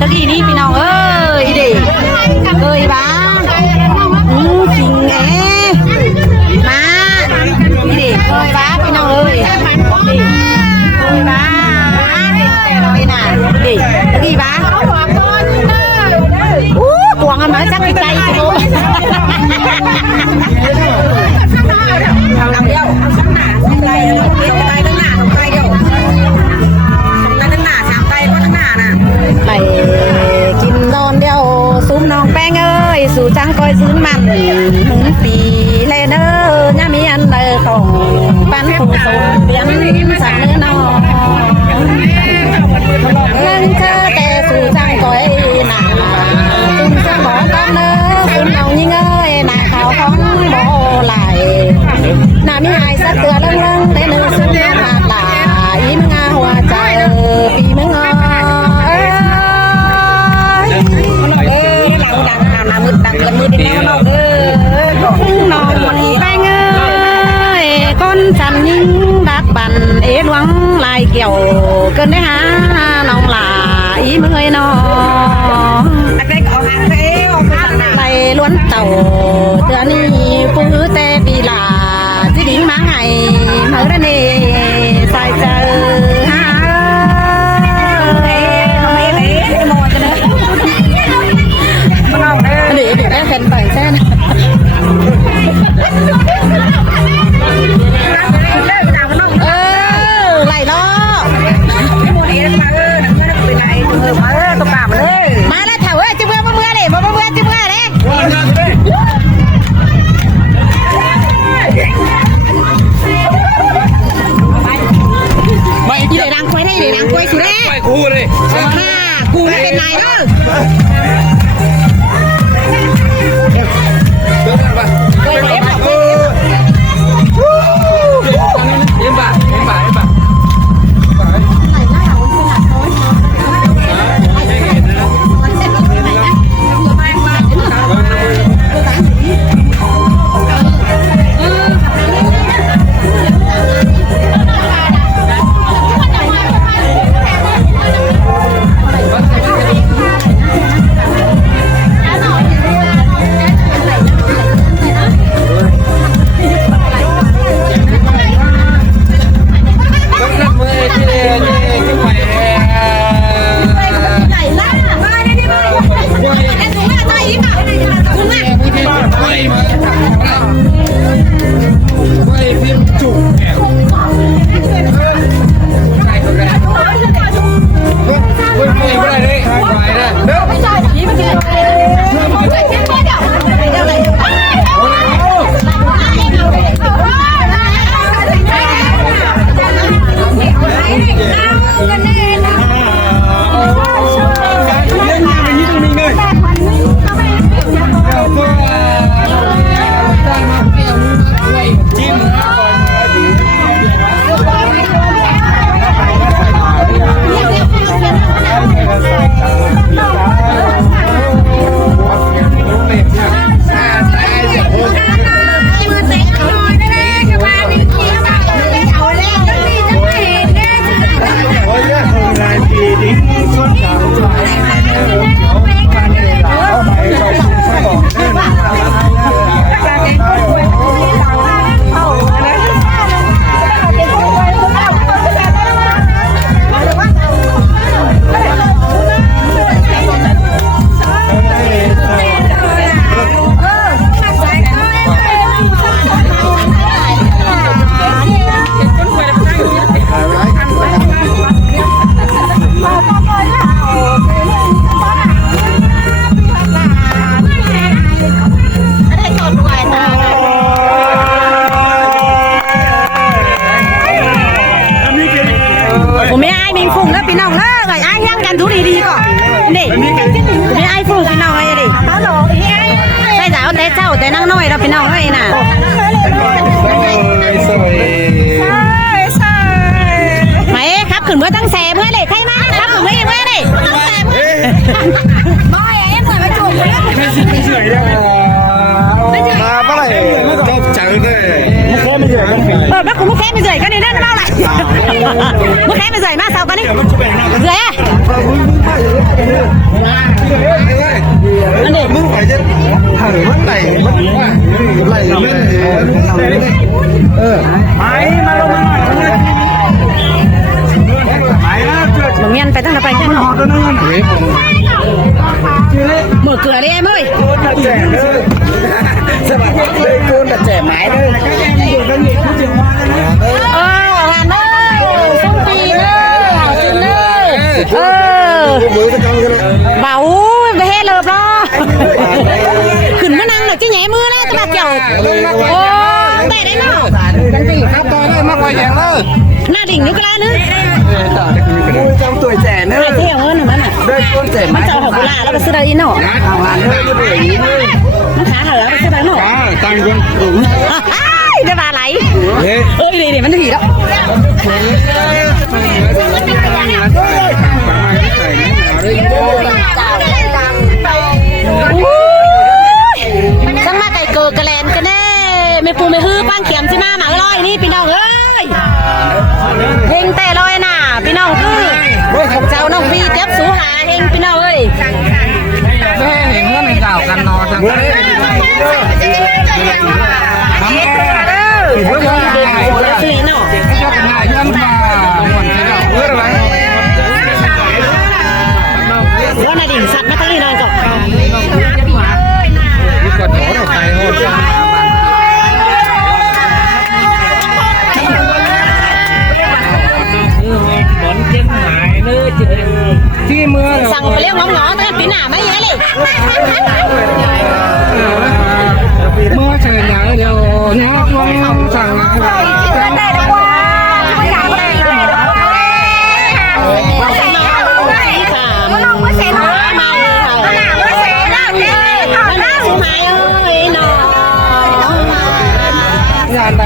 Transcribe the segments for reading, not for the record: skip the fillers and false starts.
ตะกี้นี่พี่น้องเอ้ยดิเอ้ยบ้าจริงแง่มาดิเอ้ยบ้าพี่น้องเอ้ยดิเอ้ยบ้าแต่น้อยน่ะดิตะกี้บ้ากวางมันจักใจกูทำเดียวไล่ตั้งหน้าไล่เดียวไล่ตั้งหน้าสามไล่ก็ตั้งหน้าน่ะไล่กินนอนเดียวซุ้มน้องแป้งเอ้ยสู่จังคอยซื้อมันหมุนปีเลเนอร์ย่ามีอันเดอร์ของปั้นผู้สูงเลี้ยงสักเนื้อนองเงินเธอแต่สู่จังคอยหนาจุ่มจังบอกกันเนอซุ้มน้องยิ่งเอ้ยหน้าขาวของโบไหลน้ามีไอ้สักเตือเรื่องแต่เนื้อสุดหนาหลายมึงอาหัวใจปีมึงดังมืดดังละมืดดิน้องน้องคนแป้งเอ้ยก้นฉันยิ่งดักบันเอ๋หวังลายเกี่ยวเกินได้หาน้องหลาอีมึงเอ้ยน้องไปล้วนเต่าเตือนี่ปื้อแต่ปีลาที่ดิ้งมาไงเมื่อเนใส่เจอฮะเดี๋ยวได้แฟนไปแท้นะไหลล้อมาแล้วแถวจิ้มเมื่อเมื่อเลยเมื่อจิ้มเมื่อเลยไม่ยี่เลยดังคุยได้เลยดังคุยสุดเลยไปกูเลยกูไม่เป็นไรเนาะผมไม่ไอ้มิงฟุ้งแล้วพี่น้องเลิกไอ้ยังกันทุกดีๆก่อนนี่ผมไม่ไอ้ฟุ้งพี่น้องไอ้ดิใช่จ้าแต่เจ้าแต่นั่งน้อยเราพี่น้องไอ้น่ะไม่ครับขึ้นเมื่อตั้งแสบเมื่อเลยใครมาครับขึ้นเมื่อยังเมื่อเลยน้อยเอ็มเหมือนมาจุกเลยมาเมื่อไหร่ก็จังเลยbắt cũng khé bây giờ cái này nó bao lại mất khé bây giờ má sao cái này rưỡi อันนี้มึงไปจะถ่ายมันไหนมันไหลเล่นไปมาลงมาหลงเงียนไปตั้งแต่ไปแค่หนอหมดเกลือได้ไหมแจกเลยสมัครเลยกูน่ะแจกไม้เลยงานเลยส้มปีเลยจุนเลยเบาไปเฮ็ดเลยป่ะขึ้นมานั่งหน่อยที่แหนมือนะตะบักเกี่ยวโอ้แต่ได้เนาะยังตีครับตอนนี้มากกว่าแย่เลยหน้าดิ่งนิ้วกล้านึงกูจำตัวแจกเนอะเที่ยวเงินหนึ่งมันอ่ะได้ก้นแจกมันจะเอาหัวกุหลาบแล้วไปซื้ออะไรอีโน่เอางานได้ก็ได้อย่างนี้เลยมันขาหัวไปซื้ออะไรโน่ตังค์กันได้ปลาไหลเอ้ยนี่มันถีแล้วสังมาไก่เกิดกระแลนกันแน่ไม่ปูไม่ฮื้อป้างเขียมใช่ไหมหมาลอยนี่พี่น้องเอ้ยเฮงแต่ลอยน่ะพี่น้องคือเจ้าน้องพี่เจ็บสูหาเฮงพี่น้องเอ้ยแม่เห็นเมื่อไม่กล่าวกันนอนจังเลยทำแก่เพื่อนซื้อเนาะชอบนายยันมาหมดเลยเพื่อนอะไรแล้วนายดิ่งสัตว์มาตั้งนี่นอนก่อนนี่กดหัวเราใส่หัวที่เมื่อสั่งไปเรียกน้องๆแต่ปีหน้าไม่ยังไงเลยเมื่อเฉลี่ยเดียวเนี่ยช่วงสั่งได้ดีกว่าไม่อยากได้เลยน้องไม่เซ็นมาเลยมาไม่เซ็นแล้วเจ๊มาสูงหายเลยน้อง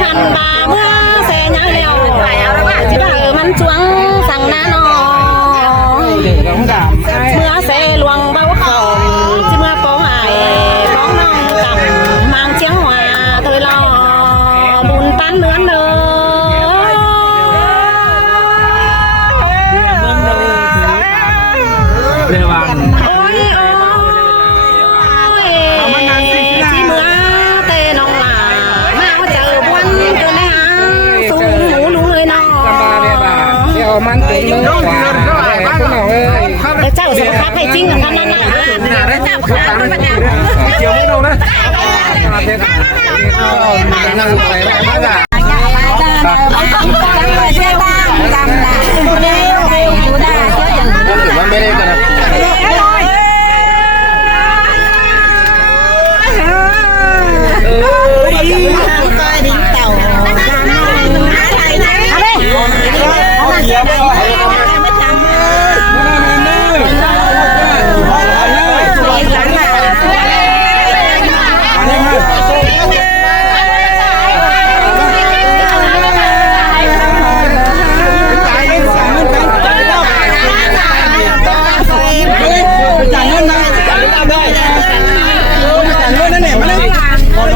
ทันบาเมื่อเซ็นยังเดียวจิบมันช่วงสั่งน้าน้องเมื่อเสลวงเบาเขาจิเมื่อป้องไอ้ป้องน้องกำมังเชียงหัวเคยรอบุญปั้นเนื้อเนอเรวันที่เมื่อเตน้องหลามาเจอวันเจอนะสูงหนูเลยน้องเดี๋ยวมันตื่นเลยกว่าคุณหน่อยเจ้าสุขภาพให้จริงกับท่านนั่นแหละเจ้าสุขภาพเป็นยังเกี่ยวไม่โดนนะนั่งไปแล้วมั้งอ่ะมันไม่ได้กันนะดิ้งเ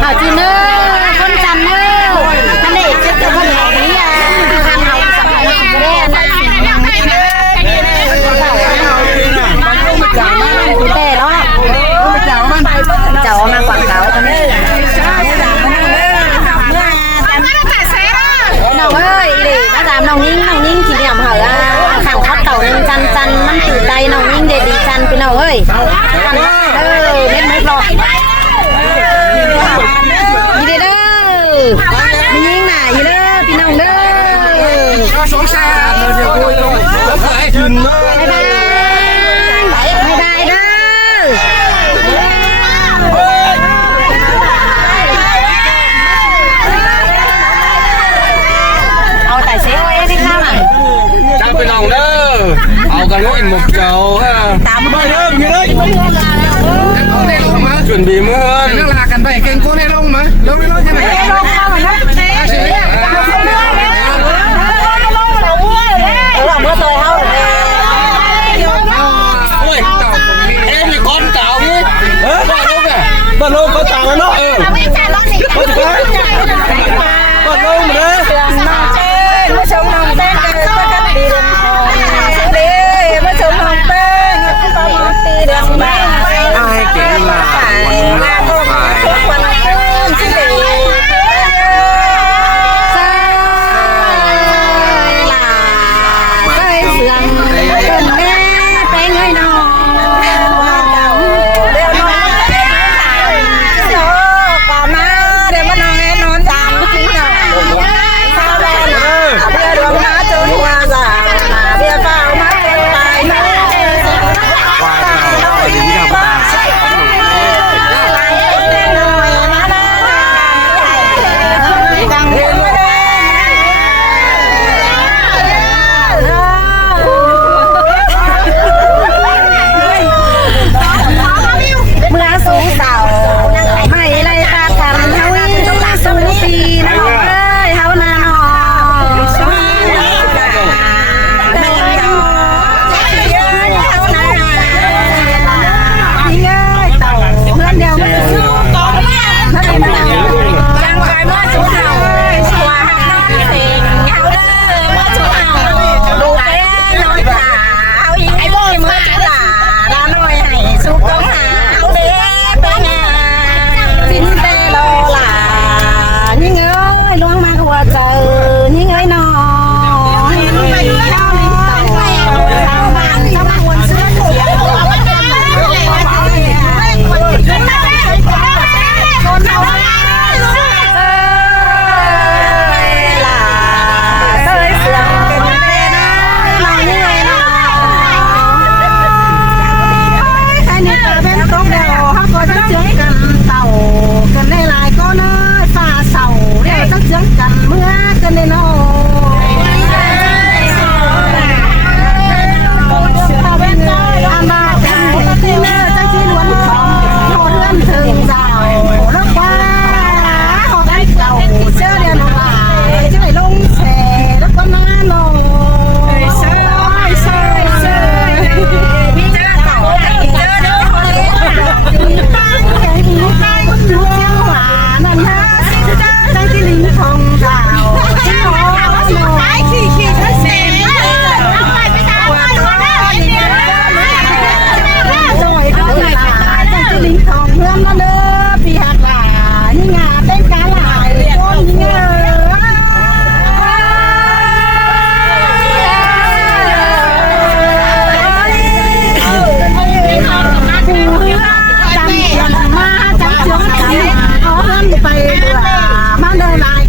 ต่าจีเนอร์คนจันเนอร์นั่นเองจะคนไหนนี่อ่ะทำเอาสัมผัสไม่ได้นะแต่แล้วเจ้ามากกว่าเขาคนนี้น้องเอ้ยดิน้าสามน้องนิ่งขี่เหลี่ยมเหรอข่าวข้าวเต่านึงจันมันตื่นใจน้องนิ่งเด็ดดีจันพี่น้องเอ้ยเม็ดไม่ปลอกยีเด้อมียิงหน่ายีเด้อพี่น้องเด้อสงสารเดี๋ยวคุยแล้วใส่ยืนไม่ได้เด้เอาแต่เซลล์ที่ข้าวน่ะจับไปน้องเด้อเอากันว่าอินหมกเจ้าตามมาเริ่มอยู่เลยchuẩn bị mưa nước là cần phải kênh cô này lông mà đâu biết nói thế này mưa tồi không ôi em thì con tàu đi bật lông có tàu nó bật lông mà đấy mới sống lòng tên mới sống lòng tên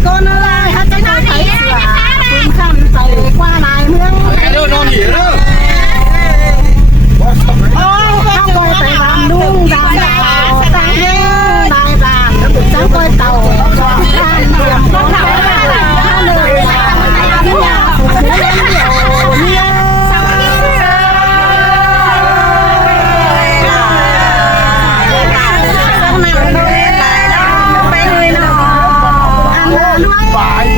con nó lại hát cho tôi thấy phương trăm tàu qua lại mương cái đâu non nhỉ đâu không coi tay làm đúng ra đảo ta nhớ đại làm chẳng coi tàu than điểm con thảo ta lời làm nhà phụ nữ nhiều nhiều bài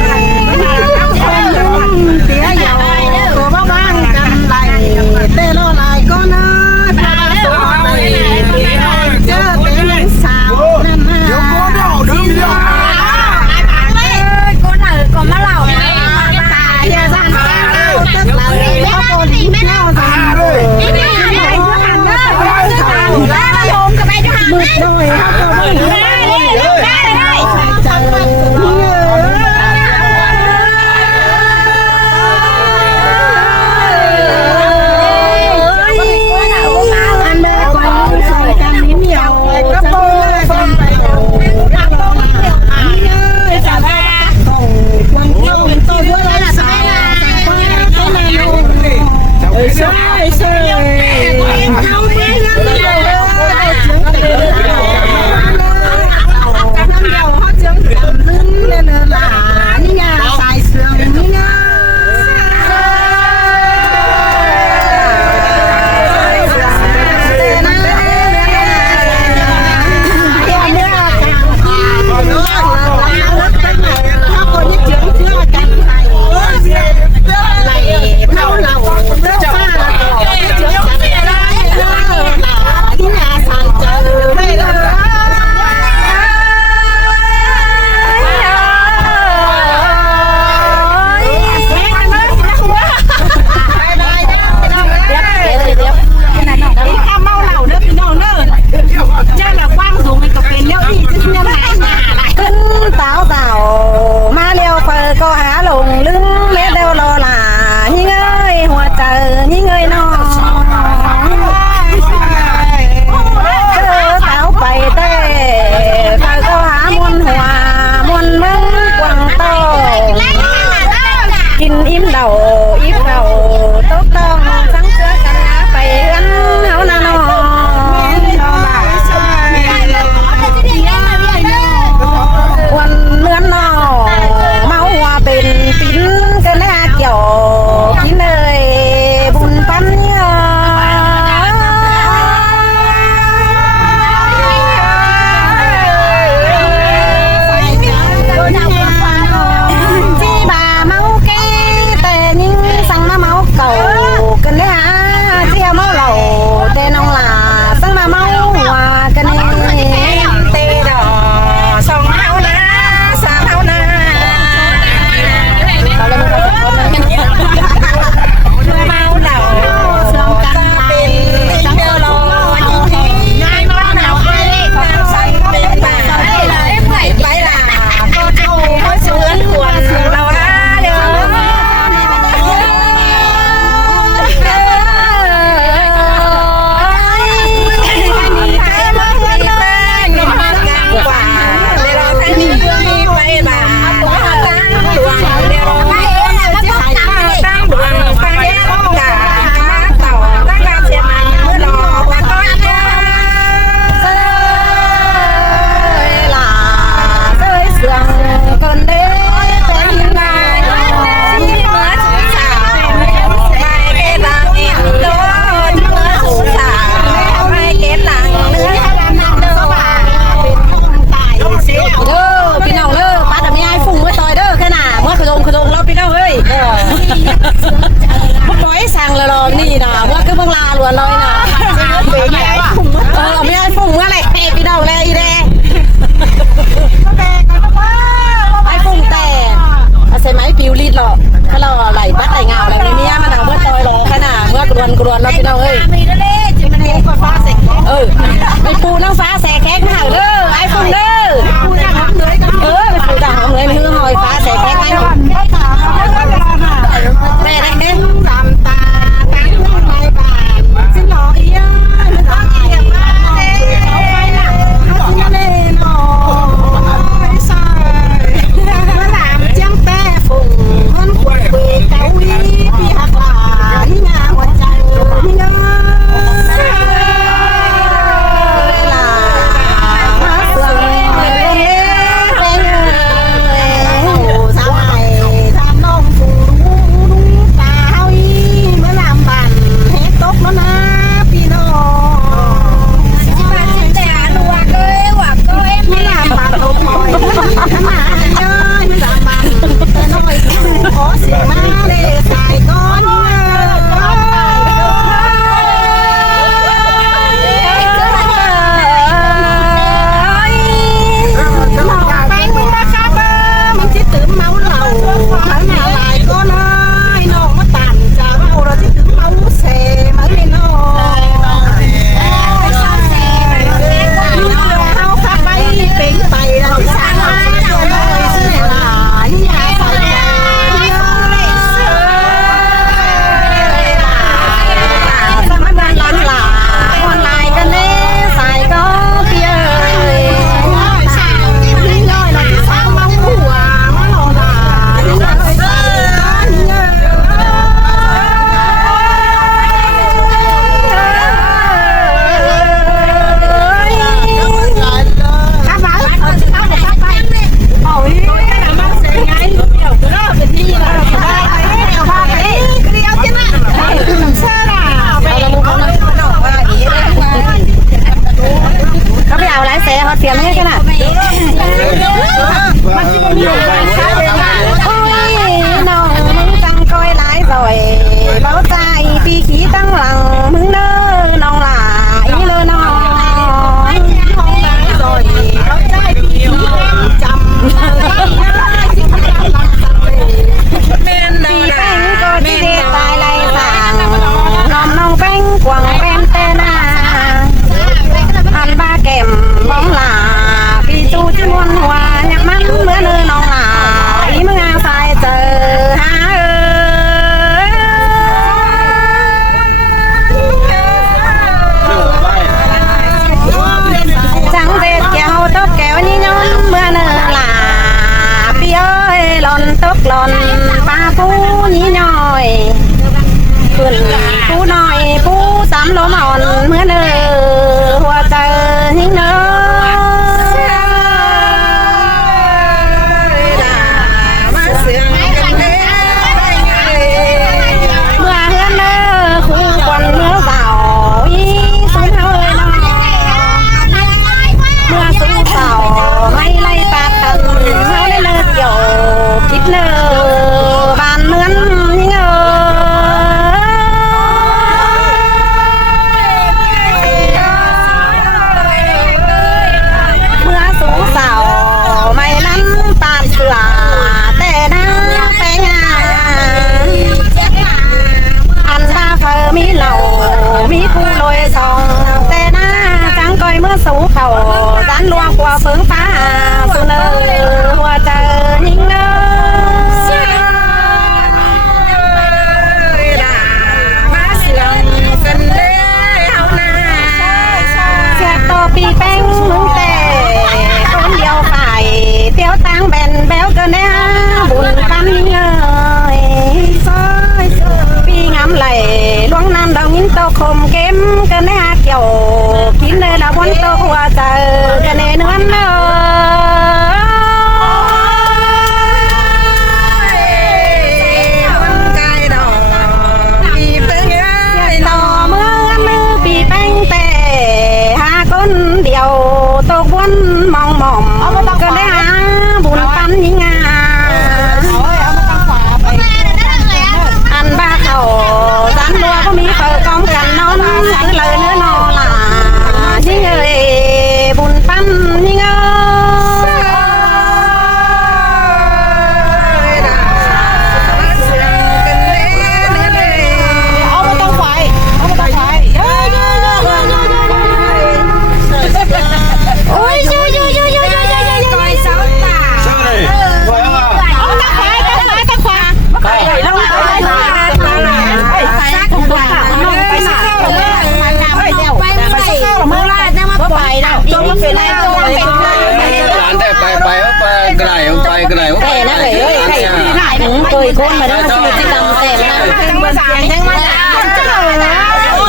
ยคนมาแล้วมาช่วยที่ตำแต่ละจังมาสายจังมาสาย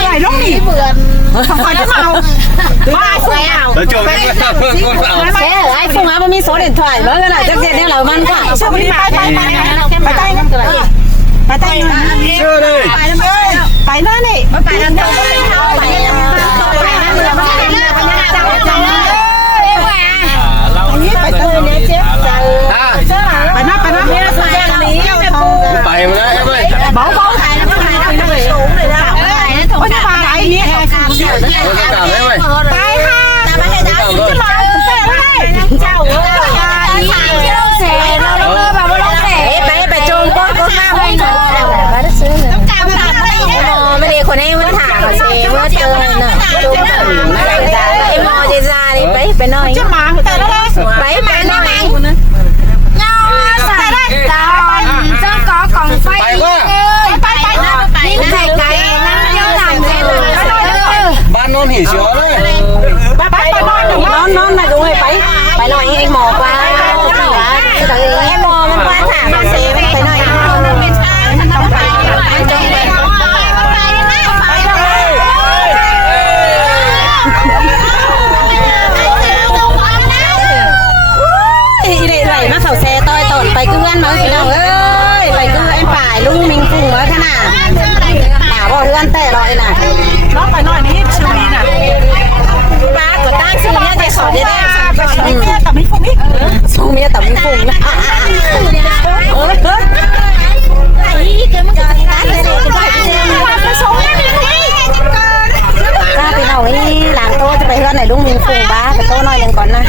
ใหญ่ลูกหนีเบื่อคอยจะเมาบ้าแซ่บ แล้วจบไม่เอา แซ่ไอ้พวกมันมีโซเด่นถ่ายเมื่อไหร่จังเจ็ดเนี่ยเรามันค่ะช่วยไปไปเชื่อเลย ไปนั่นนี่ไปนั่นไปไปเตยเนี่ยเจ็บใจไปนะเนี่ยสุดยอดนี้ไปมาแล้วใช่ไหม เบาถ่ายนะสูงเลยนะโอ้ยมาไหนเนี่ย เราจะกลับได้ไหม ไปค่ะจะมาให้ได้จะมาเจ้าไปโจมก็ห้าไม่ได้ซื้อต้องการผ่านไม่ได้คนให้มันถามเซว่าเจอน่ะโจมไม่ได้ไอ้มอเจซาดิไปหน่อยจะมาแต่ละไปหน่อยเงาใส่ได้ดอนเจ้าก่อกล่องไฟไปนี่ไก่ไก่นั่งเยอะหลังเลยบ้านนอนหินเชียวเลยไปนอนมาดูให้ไปหน่อยให้หมอกว่าไอ้หมอมันว่าถามเซไปหน่อยไหลมาเขาแซ่ต้อยตอนไปเกลือนมาสิน้องเอ้ยไปเกลือไอ้ป่ายลุงมิงฟุ้งไว้ขนาดหาบ่เรือนแต่ลอยน่ะน้องไปหน่อยนี่ชื่อมีน่ะป้าก็ตั้งชื่อเนี่ยจะสอนได้แต่ไม่ฟุ้งอีกสู้เมียแต่ไม่ฟุ้งนะถ้าไปเอาไอ้หลังโตจะไปเรือนไหนลุงมิงฟุ้งบ้าไปโตหน่อยหนึ่งก่อนนะ